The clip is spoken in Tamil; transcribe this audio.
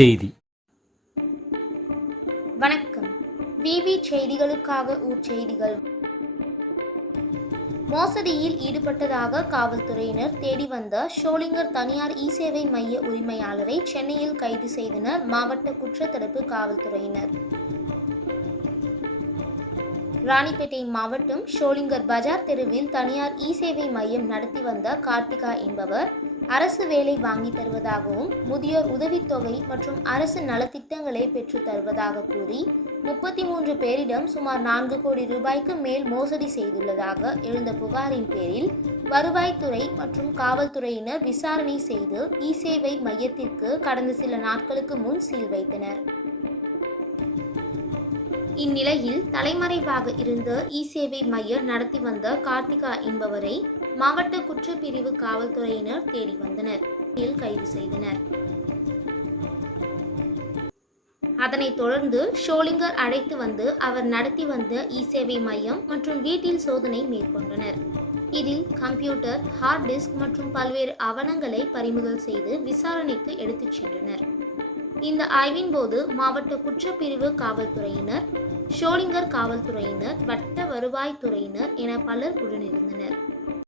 செய்தி. வணக்கம். விவி செய்திகளுக்காக செய்திகள். மோசடியில் ஈடுபட்டதாக காவல்துறையினர் தேடி வந்த ஷோலிங்கர் தனியார் இ சேவை மைய உரிமையாளரை சென்னையில் கைது செய்தனர் மாவட்ட குற்றத்தடுப்பு காவல்துறையினர். ராணிப்பேட்டை மாவட்டம் ஷோலிங்கர் பஜார் தெருவில் தனியார் இ சேவை மையம் நடத்தி வந்த கார்த்திகா என்பவர் அரசு வேலை வாங்கி தருவதாகவும் முதியோர் உதவித்தொகை மற்றும் அரசு நலத்திட்டங்களை பெற்றுத் தருவதாக கூறி முப்பத்தி மூன்று பேரிடம் சுமார் நான்கு கோடி ரூபாய்க்கு மேல் மோசடி செய்துள்ளதாக எழுந்த புகாரின் பேரில் வருவாய்த்துறை மற்றும் காவல்துறையினர் விசாரணை செய்து இ சேவை மையத்திற்கு கடந்த சில நாட்களுக்கு முன் சீல் வைத்தனர். இந்நிலையில் தலைமறைவாக இருந்த இ சேவை மையம் நடத்தி வந்த கார்த்திகா என்பவரை மாவட்ட குற்றப்பிரிவு காவல்துறையினர் தேடி வந்தனர். இதில் கைது செய்தனர். அதனைத் தொடர்ந்து ஷோலிங்கர் அழைத்து வந்து அவர் நடத்தி வந்த இ சேவை மையம் மற்றும் வீட்டில் சோதனை மேற்கொண்டனர். இதில் கம்ப்யூட்டர் ஹார்ட் டிஸ்க் மற்றும் பல்வேறு ஆவணங்களை பறிமுதல் செய்து விசாரணைக்கு எடுத்துச் சென்றனர். இந்த ஆய்வின் போது மாவட்ட குற்றப்பிரிவு காவல்துறையினர் ஷோலிங்கர் காவல்துறையினர் வட்ட வருவாய்த்துறையினர் என பலர் உடனிருந்தனர்.